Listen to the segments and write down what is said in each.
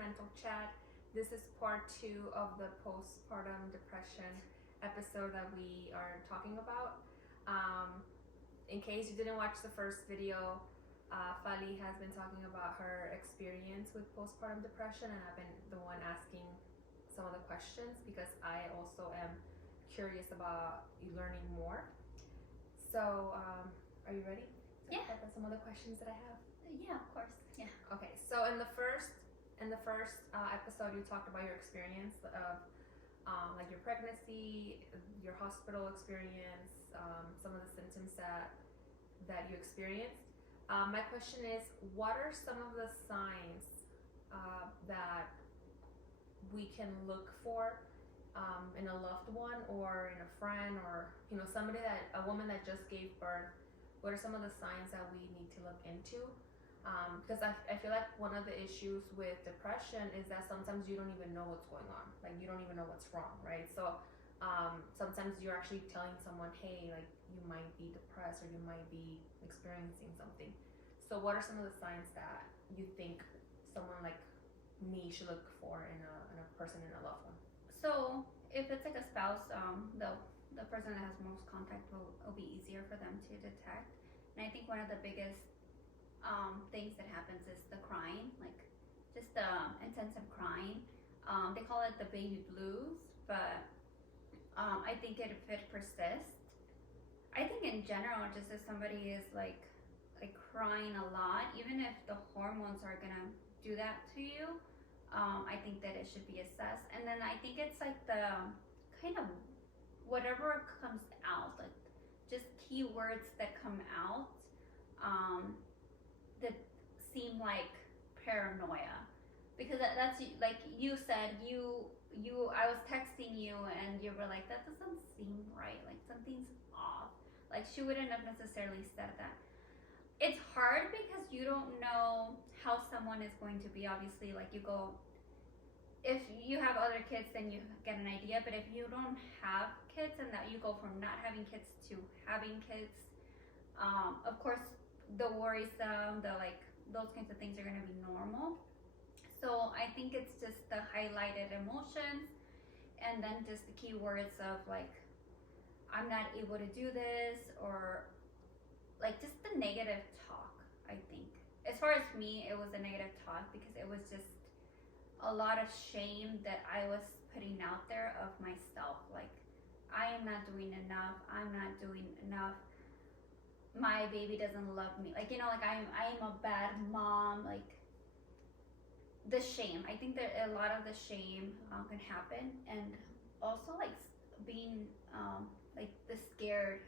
Mental Chat. This is part 2 of the postpartum depression episode that we are talking about. In case you didn't watch the first video, Fali has been talking about her experience with postpartum depression, and I've been the one asking some of the questions because I also am curious about learning more. So, are you ready to Yeah. talk about some of the questions that I have? Yeah, of course. Yeah. Okay, so in the first episode, you talked about your experience of like your pregnancy, your hospital experience, some of the symptoms that you experienced. My question is, what are some of the signs that we can look for in a loved one or in a friend, or a woman that just gave birth? What are some of the signs that we need to look into? Because I feel like one of the issues with depression is that sometimes you don't even know what's going on. Like, you don't even know what's wrong, right? So sometimes you're actually telling someone, hey, like, you might be depressed or you might be experiencing something. So what are some of the signs that you think someone like me should look for in a person, in a loved one? So if it's like a spouse, the person that has most contact will be easier for them to detect. And I think one of the biggest things that happens is the crying, like just the intensive crying. They call it the baby blues, but I think if it persists, I think in general, just if somebody is like crying a lot, even if the hormones are gonna do that to you, I think that it should be assessed. And then I think it's like the kind of whatever comes out, like just keywords that come out that seem like paranoia, because that's like you said, I was texting you and you were like, that doesn't seem right, like something's off. Like, she wouldn't have necessarily said that. It's hard because you don't know how someone is going to be. Obviously, like, you go, if you have other kids, then you get an idea. But if you don't have kids and that you go from not having kids to having kids, of course, the worrisome, the like, those kinds of things are going to be normal. So I think it's just the highlighted emotions, and then just the keywords of like, I'm not able to do this, or like just the negative talk. I think as far as me, it was a negative talk because it was just a lot of shame that I was putting out there of myself. Like, I am not doing enough. I'm not doing enough. My baby doesn't love me. Like, like I am a bad mom. Like, the shame. I think that a lot of the shame can happen, and also like being like the scared.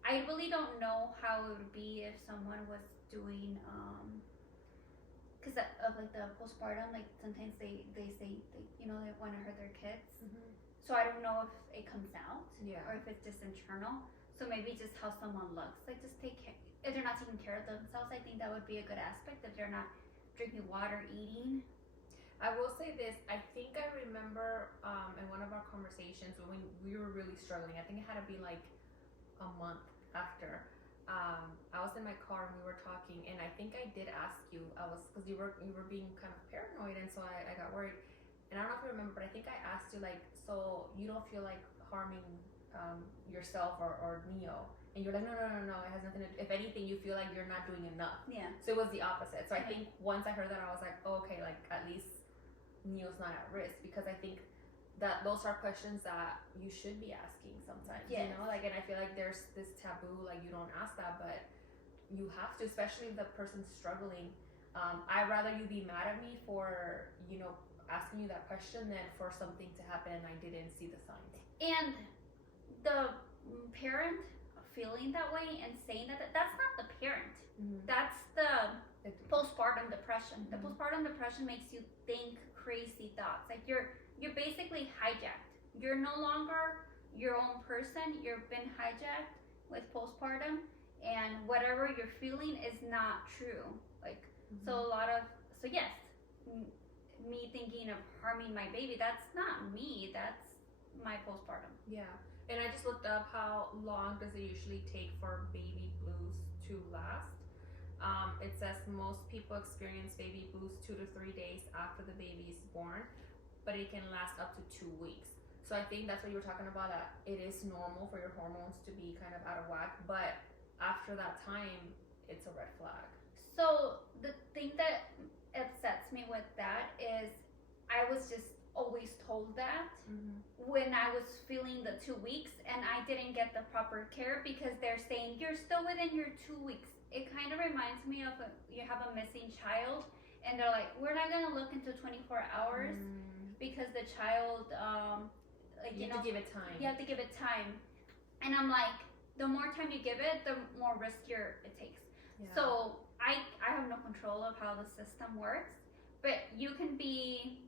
I really don't know how it would be if someone was doing because of like the postpartum, like sometimes they say they want to hurt their kids. Mm-hmm. So I don't know if it comes out, Yeah, or if it's just internal. So maybe just how someone looks, like just take care. If they're not taking care of themselves, I think that would be a good aspect. If they're not drinking water, eating. I will say this. I think I remember in one of our conversations when we were really struggling. I think it had to be like a month after. I was in my car and we were talking, and I think I did ask you. Because you were being kind of paranoid, and so I got worried. And I don't know if you remember, but I think I asked you, like, so you don't feel like harming yourself or Neo? And you're like, no, it has nothing to do. If anything, you feel like you're not doing enough. Yeah. So it was the opposite. So I think once I heard that, I was like, oh, okay, like at least Neo's not at risk, because I think that those are questions that you should be asking sometimes. Yes. Like, and I feel like there's this taboo, like you don't ask that, but you have to, especially if the person's struggling. I'd rather you be mad at me for asking you that question than for something to happen and I didn't see the signs. And the parent feeling that way and saying that's not the parent. Mm-hmm. That's the postpartum depression. Mm-hmm. The postpartum depression makes you think crazy thoughts. Like, you're basically hijacked. You're no longer your own person. You've been hijacked with postpartum, and whatever you're feeling is not true. Like, mm-hmm. So yes, me thinking of harming my baby, that's not me, that's my postpartum. Yeah. And I just looked up how long does it usually take for baby blues to last. It says most people experience baby blues 2 to 3 days after the baby is born, but it can last up to 2 weeks. So I think that's what you were talking about, that it is normal for your hormones to be kind of out of whack, but after that time, it's a red flag. So the thing that upsets me with that is I was just always told that when I was feeling the 2 weeks and I didn't get the proper care because they're saying you're still within your 2 weeks. It kind of reminds me of you have a missing child and they're like, we're not going to look into 24 hours because the child, you have to give it time. You have to give it time. And I'm like, the more time you give it, the more riskier it takes. Yeah. So I have no control of how the system works, but you can be,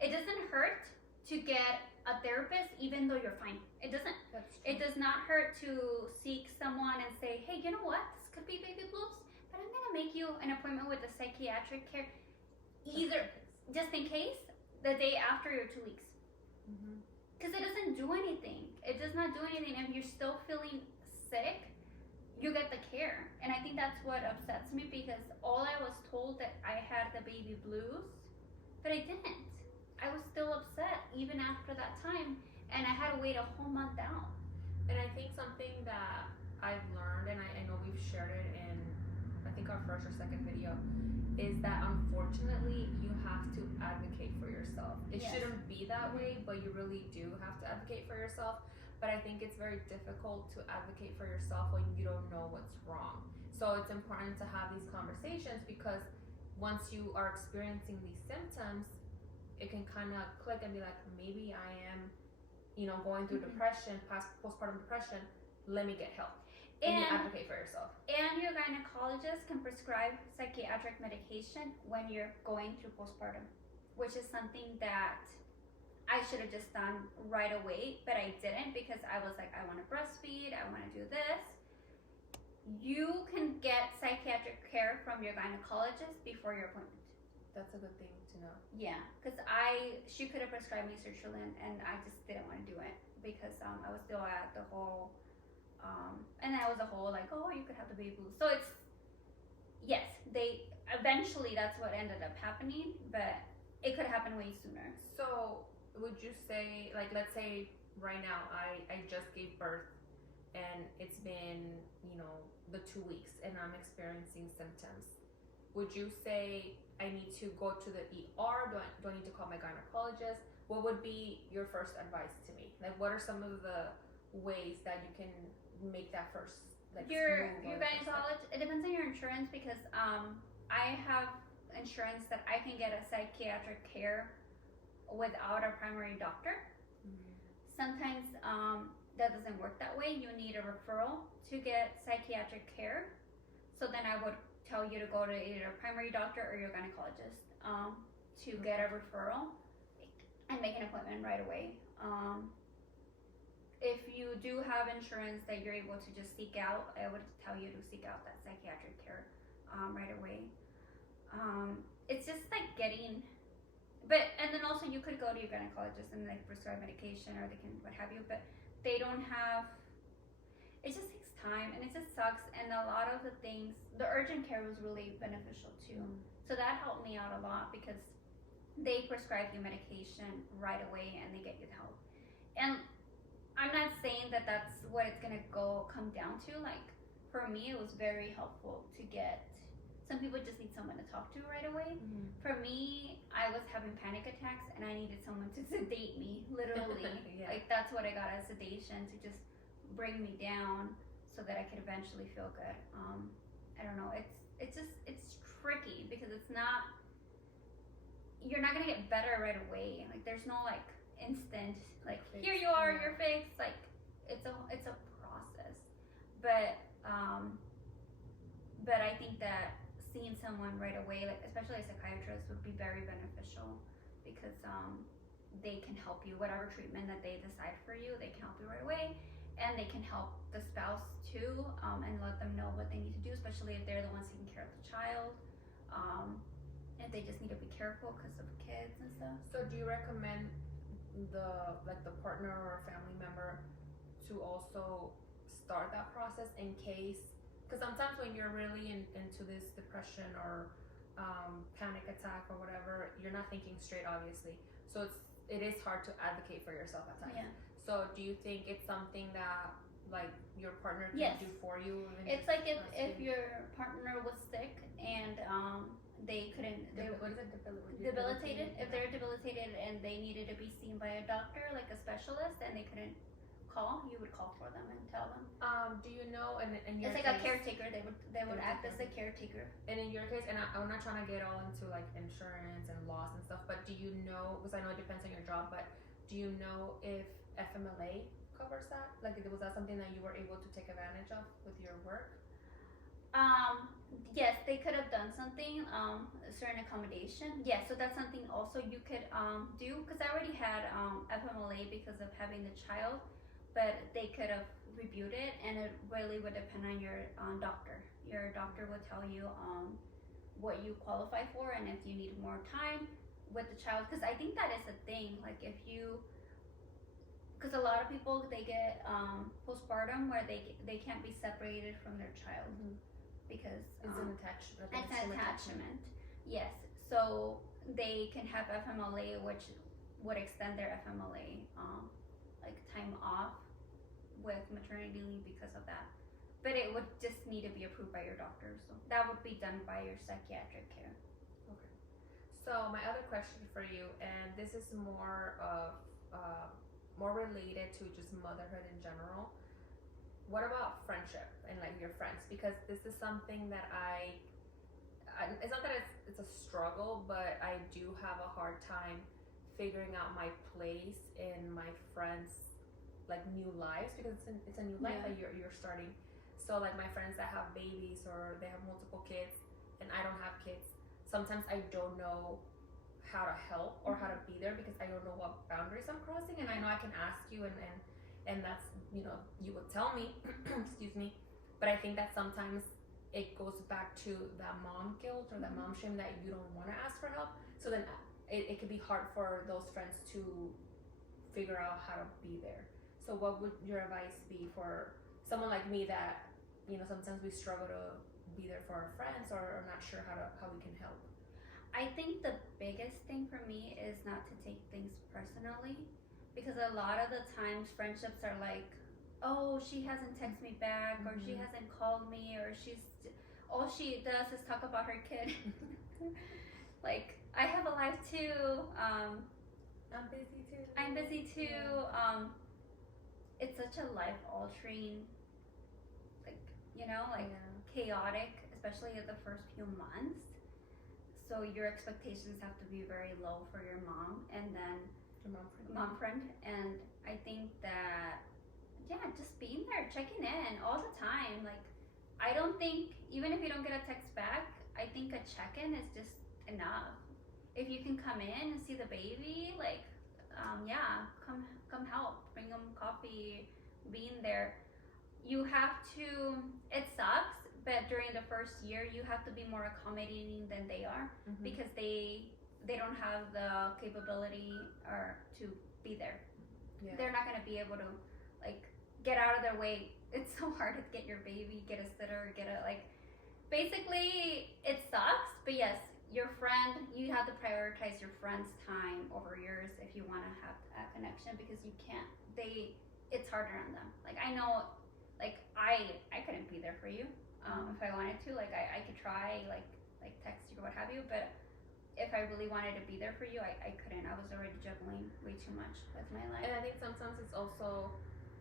it doesn't hurt to get a therapist even though you're fine. It doesn't. It does not hurt to seek someone and say, hey, you know what? This could be baby blues, but I'm going to make you an appointment with a psychiatric care, either just in case, the day after your 2 weeks. Because it doesn't do anything. It does not do anything. If you're still feeling sick, you get the care. And I think that's what upsets me, because all I was told that I had the baby blues, but I didn't. I was still upset even after that time, and I had to wait a whole month out. And I think something that I've learned, and I know we've shared it in, I think, our first or second video, is that unfortunately you have to advocate for yourself. It shouldn't be that way, but you really do have to advocate for yourself. But I think it's very difficult to advocate for yourself when you don't know what's wrong. So it's important to have these conversations, because once you are experiencing these symptoms, it can kind of click and be like, maybe I am, going through depression, postpartum depression. Let me get help. And you advocate for yourself. And your gynecologist can prescribe psychiatric medication when you're going through postpartum, which is something that I should have just done right away, but I didn't, because I was like, I want to breastfeed, I want to do this. You can get psychiatric care from your gynecologist before your appointment. That's a good thing to know. Yeah, because she could have prescribed me sertraline, and I just didn't want to do it because I was still at the whole, and that was a whole like, oh, you could have the baby blues. So it's, yes, they eventually that's what ended up happening, but it could happen way sooner. So would you say, like, let's say right now I just gave birth and it's been, the 2 weeks and I'm experiencing symptoms. Would you say I need to go to the ER? Do I need to call my gynecologist? What would be your first advice to me? Like, what are some of the ways that you can make that first, like, your gynecologist? It depends on your insurance, because I have insurance that I can get a psychiatric care without a primary doctor. Sometimes that doesn't work that way. You need a referral to get psychiatric care. So then I would tell you to go to either a primary doctor or your gynecologist to get a referral and make an appointment right away. If you do have insurance that you're able to just seek out, I would tell you to seek out that psychiatric care right away. It's just like getting, and then also you could go to your gynecologist and like prescribe medication, or they can what have you, but they don't have, it just takes time and it just sucks. And a lot of the things, the urgent care was really beneficial too. So that helped me out a lot, because they prescribe you medication right away and they get you the help. And I'm not saying that that's what it's gonna come down to. Like, for me, it was very helpful to get, some people just need someone to talk to right away. For me, I was having panic attacks and I needed someone to sedate me, literally. Like, that's what I got as sedation, to just bring me down so that I could eventually feel good. I don't know, it's tricky, because it's not, you're not gonna get better right away. Like, there's no like instant, like, here you are, you're fixed. Like, it's a process. But I think that seeing someone right away, like especially a psychiatrist, would be very beneficial, because they can help you, whatever treatment that they decide for you, they can help you right away. And they can help the spouse too, and let them know what they need to do, especially if they're the ones taking care of the child. If they just need to be careful because of kids and stuff. So do you recommend the partner or family member to also start that process in case Because sometimes when you're really into this depression or panic attack or whatever, you're not thinking straight, obviously. So it is hard to advocate for yourself at times. Yeah. So do you think it's something that like your partner can Yes. do for you? It's like if your partner was sick and they couldn't, they were what is it? debilitated. If they're debilitated and they needed to be seen by a doctor, like a specialist, and they couldn't call, you would call for them and tell them. Do you know? And in your It's like case, a caretaker. They would act as a caretaker. And in your case, and I'm not trying to get all into like insurance and loss and stuff, but do you know? Because I know it depends on your job, but do you know if FMLA covers that? Like, was that something that you were able to take advantage of with your work? Yes, they could have done something, a certain accommodation. Yeah, so that's something also you could do, because I already had FMLA because of having the child, but they could have reviewed it, and it really would depend on your doctor. Your doctor would tell you what you qualify for and if you need more time with the child, because I think that is a thing. Like if you, because a lot of people, they get postpartum where they can't be separated from their child. Because it's an attachment. It's an attachment. Yes. So they can have FMLA, which would extend their FMLA like time off with maternity leave because of that. But it would just need to be approved by your doctor. So that would be done by your psychiatric care. Okay. So my other question for you, and this is more of more related to just motherhood in general. What about friendship and like your friends? Because this is something that I it's not that it's a struggle, but I do have a hard time figuring out my place in my friends' like new lives, because it's a new life that you're starting. So like my friends that have babies or they have multiple kids and I don't have kids, sometimes I don't know how to help or how to be there because I don't know what boundaries I'm crossing, and I know I can ask you and that's, you know, you would tell me excuse me, but I think that sometimes it goes back to that mom guilt or that mom shame that you don't want to ask for help, so then it could be hard for those friends to figure out how to be there. So what would your advice be for someone like me that, you know, sometimes we struggle to be there for our friends or are not sure how we can help? I think the biggest thing for me is not to take things personally, because a lot of the times friendships are like, oh, she hasn't texted me back, or she hasn't called me, or all she does is talk about her kid. Like, I have a life too. I'm busy too. Yeah. It's such a life altering, like, you know, like chaotic, especially at the first few months. So your expectations have to be very low for your mom, and then mom friend. And I think that, just being there, checking in all the time. Like, I don't think, even if you don't get a text back, I think a check-in is just enough. If you can come in and see the baby, like, come help, bring them coffee, being there. You have to, it sucks, but during the first year, you have to be more accommodating than they are, because they don't have the capability or to be there. Yeah. They're not going to be able to, like, get out of their way. It's so hard to get your baby, get a sitter, basically it sucks, but yes, your friend, you have to prioritize your friend's time over yours if you want to have a connection, because you can't, it's harder on them. Like, I know, like, I couldn't be there for you if I wanted to. Like, I could try, like text you or what have you, but if I really wanted to be there for you, I couldn't. I was already juggling way too much with my life. And I think sometimes it's also,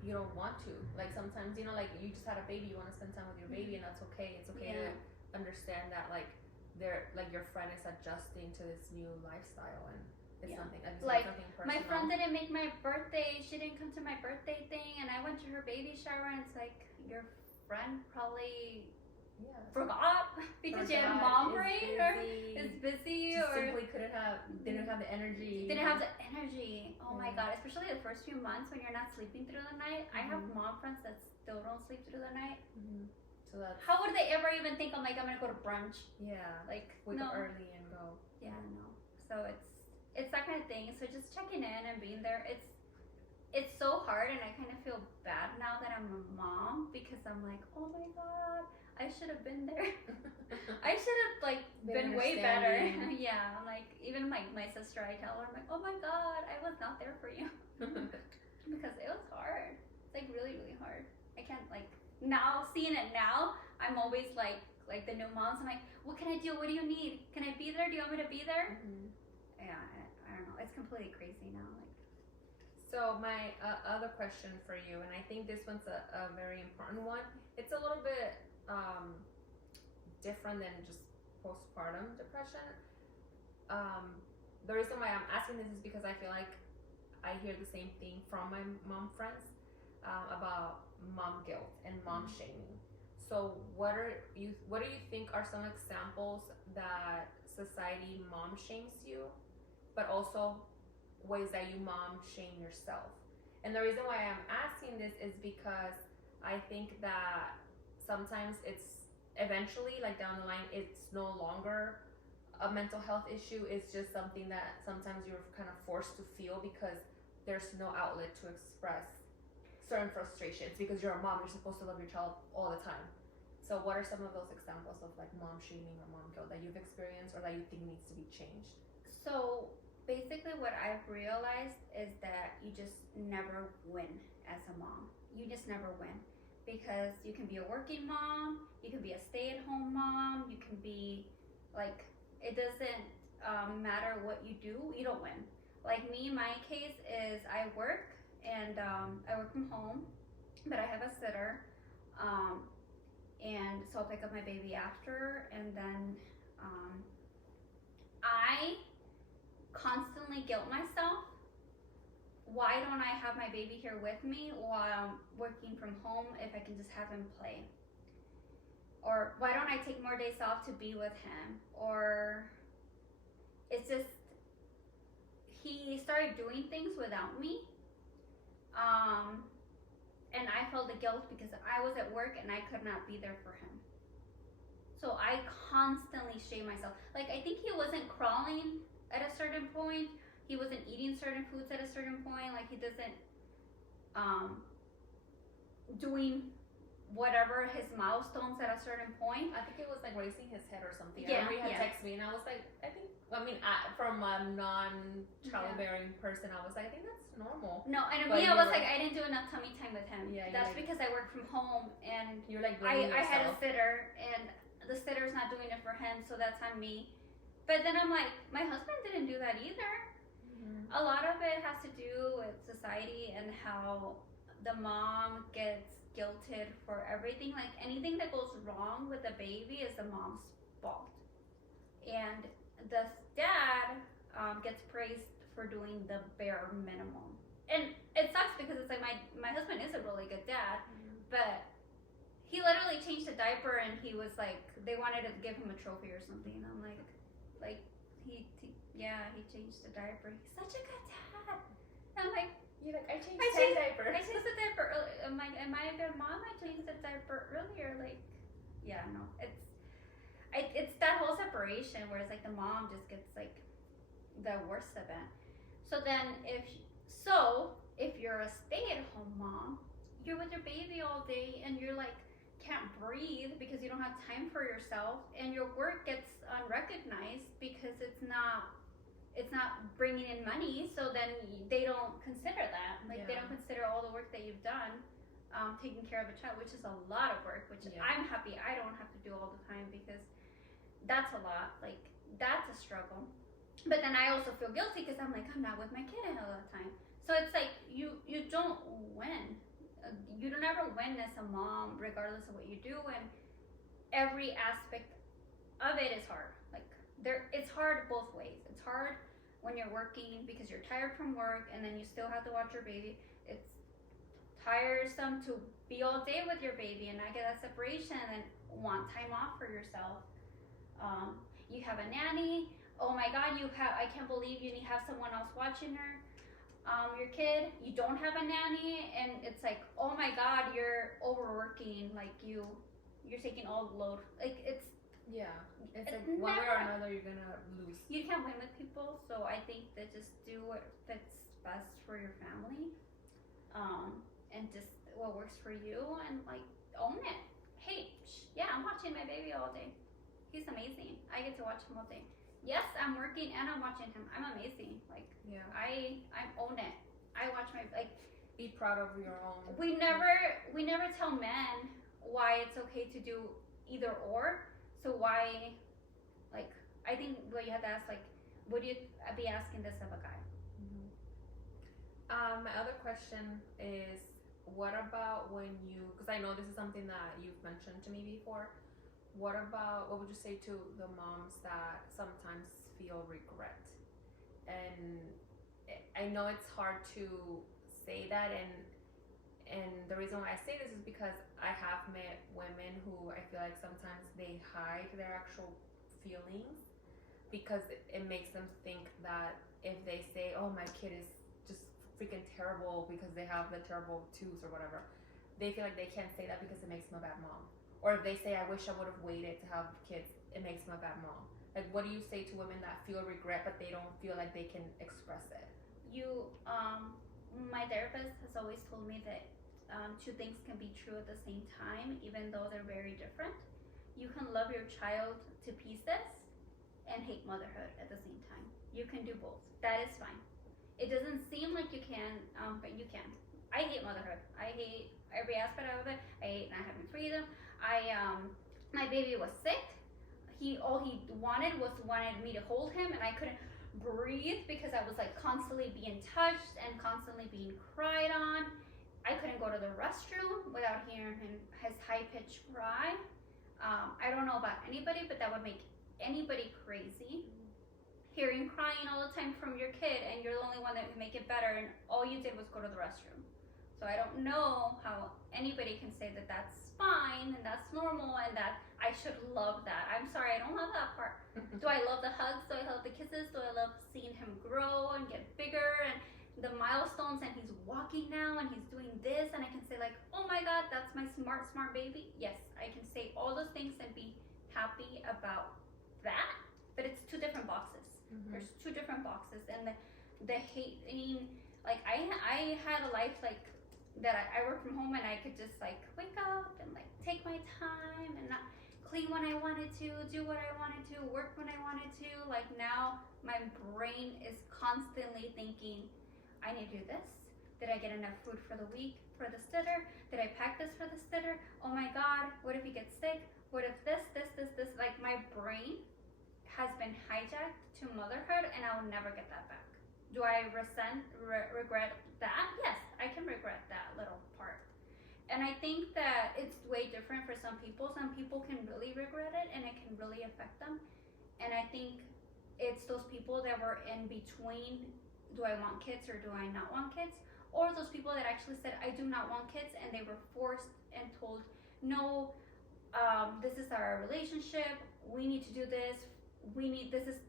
you don't want to. Like, sometimes, you know, like, you just had a baby, you want to spend time with your baby, and that's okay. It's okay to understand that, like, your friend is adjusting to this new lifestyle, and it's something, like something personal. My friend didn't make my birthday. She didn't come to my birthday thing, and I went to her baby shower, and it's like, your friend probably forgot because she had a mom brain, or is busy, or simply didn't have the energy. Oh my god, especially the first few months when you're not sleeping through the night. I have mom friends that still don't sleep through the night. So that's, how would they ever even think, I'm gonna go to brunch? Like, wake up early and go. No. So it's that kind of thing. So just checking in and being there, it's so hard, and I kind of feel bad now that I'm a mom, because I'm like, oh my god, I should have been there. I should have like been way better. Yeah, like even my sister, I tell her, I'm like, oh my god, I was not there for you. Because it was hard. It's like really, really hard. I can't like now seeing it now, I'm always like the new moms, I'm like, what can I do? What do you need? Can I be there? Do you want me to be there? Yeah, I don't know. It's completely crazy now. Like, so my other question for you, and I think this one's a very important one. It's a little bit different than just postpartum depression. The reason why I'm asking this is because I feel like I hear the same thing from my mom friends about mom guilt and mom shaming. So what do you think are some examples that society mom shames you, but also ways that you mom shame yourself? And the reason why I'm asking this is because I think that sometimes it's eventually, like down the line, it's no longer a mental health issue. It's just something that sometimes you're kind of forced to feel because there's no outlet to express certain frustrations, because you're a mom, you're supposed to love your child all the time. So what are some of those examples of like mom shaming or mom guilt that you've experienced or that you think needs to be changed? So basically what I've realized is that you just never win as a mom. You just never win, because you can be a working mom, you can be a stay-at-home mom, you can be like, it doesn't matter what you do, you don't win. Like me, my case is I work and I work from home, but I have a sitter, and so I'll pick up my baby after, and then I constantly guilt myself. Why don't I have my baby here with me while I'm working from home if I can just have him play? Or why don't I take more days off to be with him? Or it's just, he started doing things without me. And I felt the guilt because I was at work and I could not be there for him. So I constantly shame myself. Like, I think he wasn't crawling at a certain point. He wasn't eating certain foods at a certain point. Like, he doesn't doing whatever his milestones at a certain point. I think it was like raising his head or something. Yeah, I remember you had text me and I was like, from a non-childbearing person, I was like, I think that's normal. No, and me, I was like, I didn't do enough tummy time with him. Yeah, that's because I work from home and you're like I had a sitter and the sitter's not doing it for him, so that's on me. But then I'm like, my husband didn't do that either. A lot of it has to do with society and how the mom gets guilted for everything. Like, anything that goes wrong with the baby is the mom's fault. And the dad gets praised for doing the bare minimum. And it sucks because it's like my husband is a really good dad, but he literally changed a diaper and he was like, they wanted to give him a trophy or something. And I'm like he changed the diaper. He's such a good dad. And I'm like, you're like, I changed the diaper. I changed the diaper earlier. I'm like, am I a good mom? I changed the diaper earlier. Like, yeah, no, it's that whole separation where it's like the mom just gets like the worst of it. So then if you're a stay-at-home mom, you're with your baby all day and you're like can't breathe because you don't have time for yourself, and your work gets unrecognized because it's not bringing in money. So then they don't consider that. Like, they don't consider all the work that you've done, taking care of a child, which is a lot of work, which I'm happy I don't have to do all the time, because that's a lot. Like, that's a struggle. But then I also feel guilty because I'm like, I'm not with my kid all the time. So it's like you don't win. You don't ever win as a mom, regardless of what you do, and every aspect of it is hard. Like, it's hard both ways. It's hard when you're working because you're tired from work and then you still have to watch your baby. It's tiresome to be all day with your baby and not get that separation and then want time off for yourself. You have a nanny. Oh my God, I can't believe you have someone else watching her. Your kid, you don't have a nanny, and it's like, oh my God, you're overworking. Like, you're taking all the load. Like, it's like one way or another you're gonna lose. You can't win with people, so I think that just do what fits best for your family, and just what works for you, and like own it. Hey, Yeah, I'm watching my baby all day. He's amazing. I get to watch him all day. Yes, I'm working and I'm watching him. I'm amazing. Like, Yeah. I own it. I watch my, like, Be proud of your own. we never tell men why it's okay to do either or. So why, like, I think what you have to ask, like, would you be asking this of a guy? My other question is, what about when you, because I know this is something that you've mentioned to me before, what would you say to the moms that sometimes feel regret? And I know it's hard to say that, and the reason why I say this is because I have met women who I feel like sometimes they hide their actual feelings because it makes them think that if they say, oh, my kid is just freaking terrible because they have the terrible tooth or whatever, they feel like they can't say that because it makes them a bad mom. Or if they say, I wish I would have waited to have kids, it makes them a bad mom. Like, what do you say to women that feel regret but they don't feel like they can express it? My therapist has always told me that two things can be true at the same time, even though they're very different. You can love your child to pieces and hate motherhood at the same time. You can do both. That is fine. It doesn't seem like you can, but you can. I hate motherhood. I hate every aspect of it. I hate not having freedom. My baby was sick. All he wanted me to hold him, and I couldn't breathe because I was like constantly being touched and constantly being cried on. I couldn't go to the restroom without hearing his high-pitched cry. I don't know about anybody, but that would make anybody crazy. Hearing crying all the time from your kid, and you're the only one that can make it better, and all you did was go to the restroom. So I don't know how anybody can say that that's fine and that's normal and that I should love that. I'm sorry, I don't love that part. Do I love the hugs? Do I love the kisses? Do I love seeing him grow and get bigger and the milestones, and he's walking now and he's doing this, and I can say like, oh my God, that's my smart baby? Yes, I can say all those things and be happy about that, but it's two different boxes. There's two different boxes, and the hating, like I had a life like that. I worked from home and I could just like wake up and like take my time and not clean when I wanted to, do what I wanted to, work when I wanted to. Like now my brain is constantly thinking, I need to do this. Did I get enough food for the week for the sitter? Did I pack this for the sitter? Oh my God, what if he gets sick? What if this? Like my brain has been hijacked to motherhood, and I will never get that back. Do I regret that? Yes, I can regret that little part. And I think that it's way different for some people. Some people can really regret it, and it can really affect them. And I think it's those people that were in between, do I want kids or do I not want kids? Or those people that actually said, I do not want kids, and they were forced and told, no, this is our relationship, we need to do this,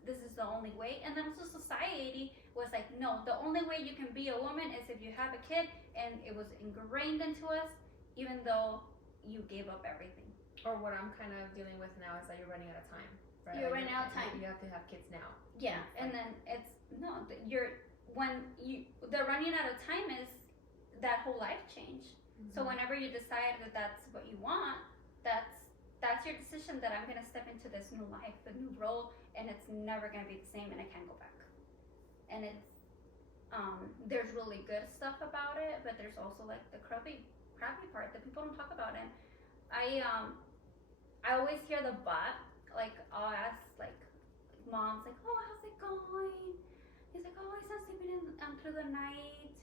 this is the only way. And then also society was like, no, the only way you can be a woman is if you have a kid, and it was ingrained into us, even though you gave up everything. Or what I'm kind of dealing with now is that you're running out of time, right? You're running out of time. You have to have kids now. Yeah, and then it's no, the running out of time is that whole life change. So whenever you decide that that's what you want, that's your decision, that I'm gonna step into this new life, the new role, and it's never gonna be the same, and I can't go back. And it's there's really good stuff about it, but there's also like the crappy part that people don't talk about. And I always hear the but, like I'll ask like moms like, oh, how's it going? He's like, oh, he's not sleeping through the night.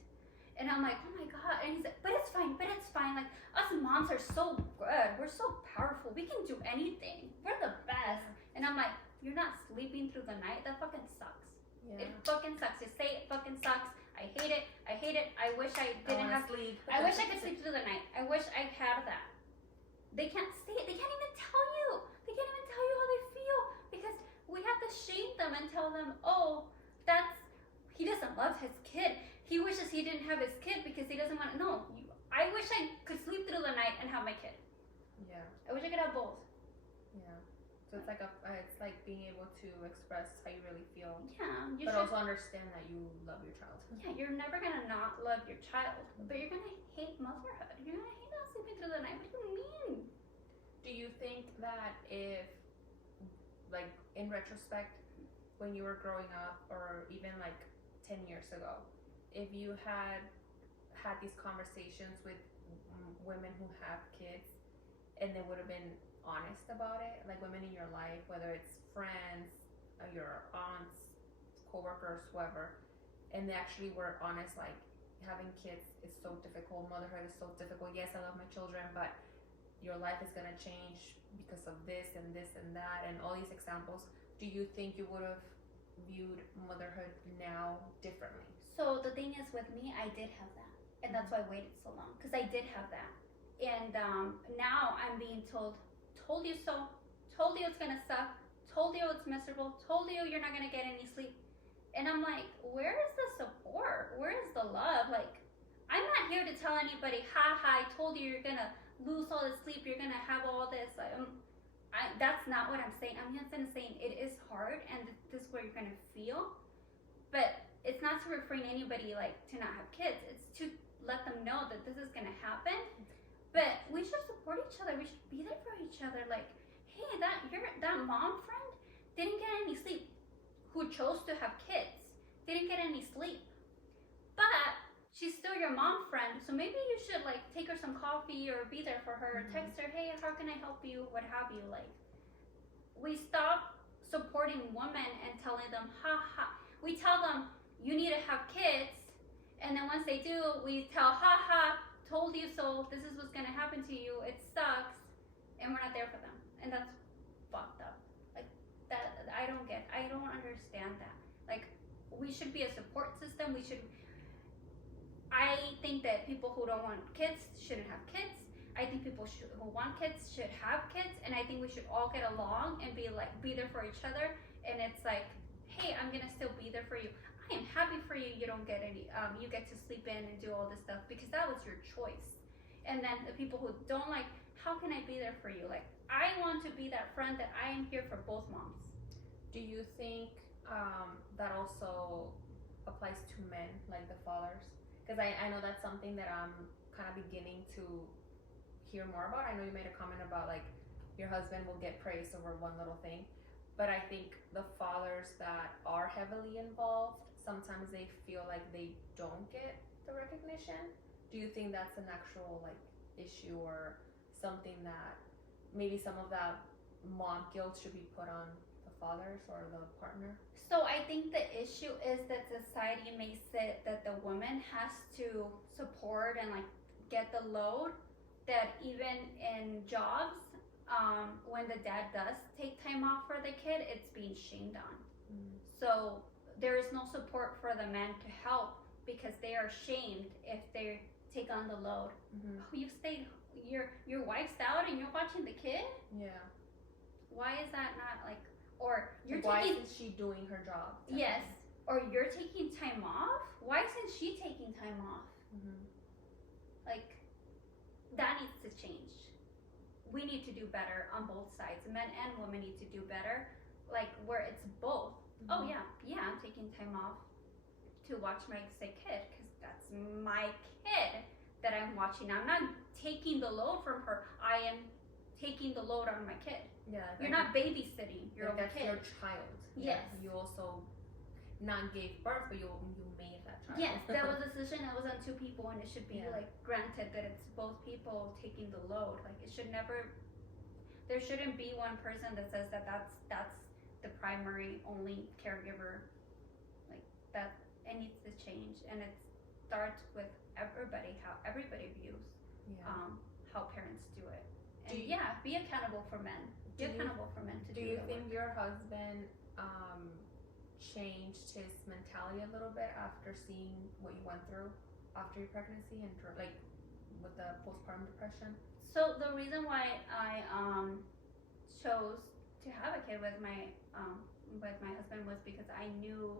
And I'm like, oh my God. And he's like, but it's fine. Like, us moms are so good. We're so powerful. We can do anything. We're the best. And I'm like, you're not sleeping through the night? That fucking sucks. Yeah. It fucking sucks. You say it fucking sucks. I hate it. I wish I didn't have sleep. I wish I could sleep through the night. I wish I had that. They can't say it. They can't even tell you. They can't even tell you how they feel, because we have to shame them and tell them, oh, he doesn't love his kid. He wishes he didn't have his kid because he doesn't want to. No, I wish I could sleep through the night and have my kid. Yeah. I wish I could have both. Yeah. So it's like being able to express how you really feel. Yeah. But also understand that you love your child. Yeah, you're never gonna not love your child, but you're gonna hate motherhood. You're gonna hate not sleeping through the night. What do you mean? Do you think that if, like, in retrospect, when you were growing up, or even like 10 years ago, if you had these conversations with women who have kids, and they would have been honest about it, like women in your life, whether it's friends, your aunts, coworkers, whoever, and they actually were honest, like, having kids is so difficult, motherhood is so difficult. Yes, I love my children, but your life is gonna change because of this and this and that, and all these examples. Do you think you would have viewed motherhood now differently? So the thing is, with me, I did have that, and that's why I waited so long, because I did have that. And now I'm being told you so, told you it's gonna suck, told you it's miserable, told you you're not gonna get any sleep. And I'm like, where is the support? Where is the love? Like, I'm not here to tell anybody, I told you you're gonna lose all the sleep, you're gonna have all this. That's not what I'm saying. I'm just saying it is hard, and this is where you're gonna feel. But it's not to refrain anybody, like, to not have kids. It's to let them know that this is gonna happen. But we should support each other. We should be there for each other. Like, hey, that mom friend didn't get any sleep, who chose to have kids, didn't get any sleep, but she's still your mom friend. So maybe you should, like, take her some coffee or be there for her. Text her, hey, how can I help you? What have you? Like, we stop supporting women and telling them, we tell them you need to have kids, and then once they do, we tell, told you so, this is what's gonna happen to you, it sucks, and we're not there for them. And that's fucked up. Like, that, I don't understand that. Like, we should be a support system. I think that people who don't want kids shouldn't have kids. I think people who want kids should have kids, and I think we should all get along and be there for each other. And it's like, hey, I'm gonna still be there for you. I am happy for you. You don't get any. You get to sleep in and do all this stuff because that was your choice. And then the people who don't, like, how can I be there for you? Like, I want to be that friend that I am here for both moms. Do you think that also applies to men, like the fathers? Because I know that's something that I'm kind of beginning to hear more about. I know you made a comment about, like, your husband will get praised over one little thing, but I think the fathers that are heavily involved, sometimes they feel like they don't get the recognition. Do you think that's an actual, like, issue, or something that maybe some of that mom guilt should be put on the fathers or the partner? So I think the issue is that society makes it that the woman has to support and, like, get the load, that even in jobs, when the dad does take time off for the kid, it's being shamed on. So there is no support for the men to help because they are shamed if they take on the load. Oh, you stayed, your wife's out and you're watching the kid? Yeah. Why is that not, like, or you're why taking, isn't she doing her job? Yes. Or you're taking time off? Why isn't she taking time off? Like, that needs to change. We need to do better on both sides. Men and women need to do better, like, where it's both. Oh yeah, I'm taking time off to watch my sick kid because that's my kid that I'm watching. I'm not taking the load from her. I am taking the load on my kid. Yeah. You're not babysitting your own that's kid. Your child. Yes. Yeah. You also not gave birth, but you made that child. Yes, that was a decision that was on two people, and it should be like granted that it's both people taking the load. Like, it should never. There shouldn't be one person that says that that's the primary only caregiver. Like, that, it needs to change, and it starts with everybody, how everybody views how parents do it. And be accountable for men. Be accountable for men to do. Do you think your husband changed his mentality a little bit after seeing what you went through after your pregnancy and, like, with the postpartum depression? So the reason why I chose to have a kid with my husband was because I knew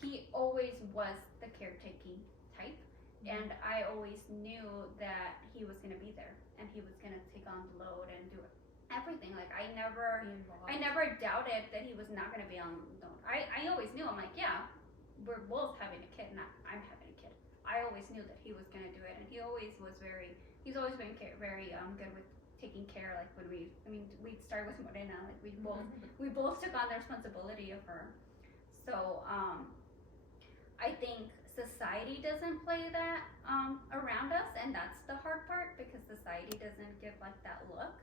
he always was the caretaking type, and I always knew that he was gonna be there and he was gonna take on the load and do everything. Like, I never doubted that he was not gonna be on the load. I always knew. I'm like, yeah, we're both having a kid, not I'm having a kid. I always knew that he was gonna do it, and he's always been very good with taking care, like when we started with Morena, like we both took on the responsibility of her. So I think society doesn't play that around us, and that's the hard part, because society doesn't give like that look,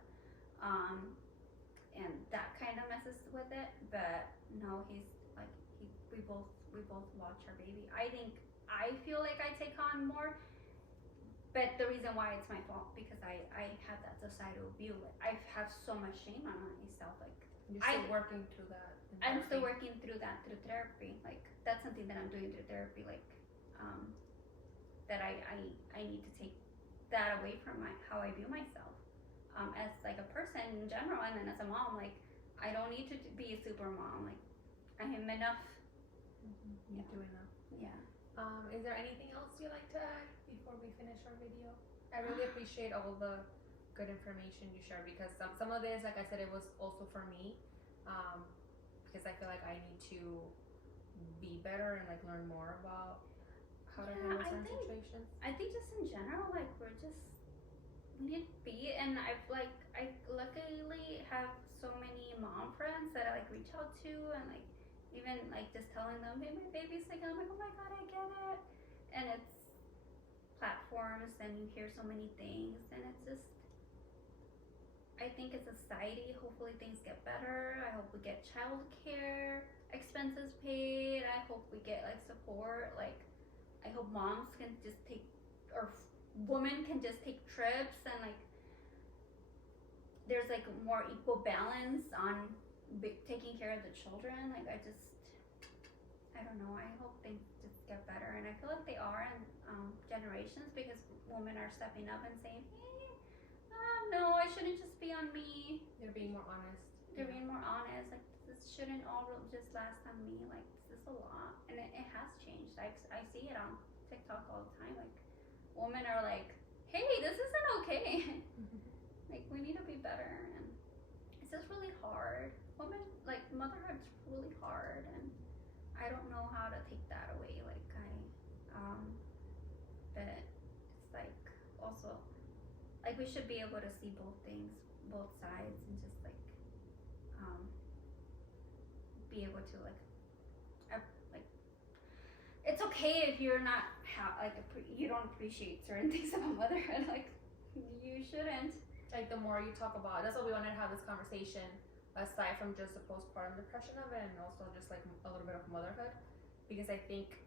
and that kind of messes with it. But no, he's like we both watch our baby. I feel like I take on more, but the reason why it's my fault, because I have that societal view. I have so much shame on myself. Like you're still working through that. I'm still working through that through therapy. Like that's something that I'm doing through therapy. Like that I need to take that away from how I view myself as like a person in general, and then as a mom. Like I don't need to be a super mom. Like I am enough. You do enough. Yeah. Is there anything else you'd like to add before we finish our video? I really appreciate all the good information you shared, because some of this, like I said, it was also for me, because I feel like I need to be better and like learn more about how to handle certain situations. I think just in general, like we need to be, and I luckily have so many mom friends that I like reach out to, and like even like just telling them, hey, my baby's sick, and I'm like, oh my god, I get it. And it's platforms, and you hear so many things, and it's just, I think as a society, hopefully things get better. I hope we get childcare expenses paid. I hope we get like support. Like I hope moms can just take, or women can just take trips, and like there's like more equal balance on taking care of the children. Like I don't know, I hope things just get better, and I feel like they are in generations, because women are stepping up and saying, hey, no, it shouldn't just be on me. They're being more honest. They're being more honest. Like this shouldn't all just last on me. Like this is a lot, and it has changed. I see it on TikTok all the time. Like women are like, hey, this isn't okay. Like we need to be better, and it's just really hard. Women, like motherhood's really hard, and I don't know how to take that away. Like but it's like also like we should be able to see both things, both sides, and just like be able to like it's okay if you're not you don't appreciate certain things about motherhood. Like you shouldn't. Like the more you talk about, that's why we wanted to have this conversation, aside from just the postpartum depression of it, and also just like a little bit of motherhood, because I think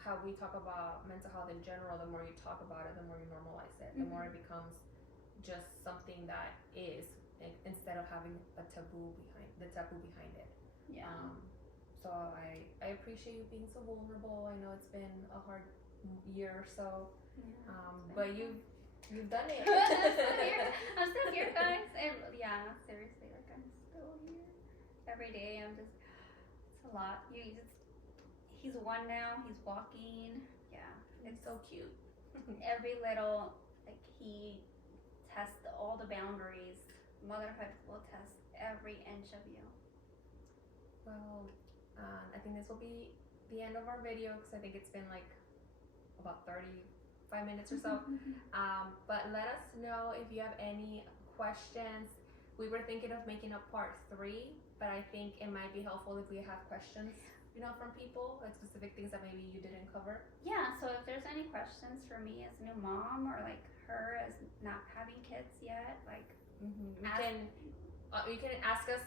how we talk about mental health in general, the more you talk about it, the more you normalize it, the more it becomes just something that is, instead of having a taboo behind it. Yeah. So I appreciate you being so vulnerable. I know it's been a hard year or so, but you've done it. I'm still here, guys. And yeah, seriously, like I'm still here. Every day I'm just, it's a lot. He's one now, he's walking. Yeah. It's so cute. Every little, like he tests all the boundaries. Motherhood will test every inch of you. Well, I think this will be the end of our video, because I think it's been like about 35 minutes or so. But let us know if you have any questions. We were thinking of making a part 3, but I think it might be helpful if we have questions, from people, like specific things that maybe you didn't cover. Yeah, so if there's any questions for me as a new mom, or like her as not having kids yet, like you can ask us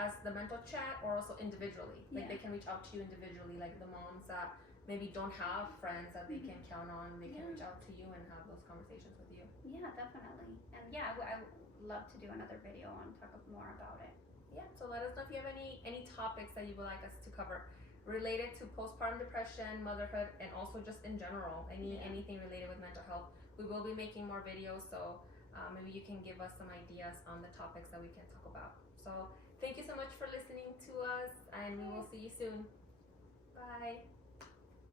as the mental chat, or also individually. Like they can reach out to you individually, like the moms that maybe don't have friends that they can count on. They can reach out to you and have those conversations with you. Yeah, definitely. And yeah, I would love to do another video and talk more about it. Yeah, so let us know if you have any topics that you would like us to cover related to postpartum depression, motherhood, and also just in general, anything related with mental health. We will be making more videos, so maybe you can give us some ideas on the topics that we can talk about. So thank you so much for listening to us, and we will see you soon. Bye.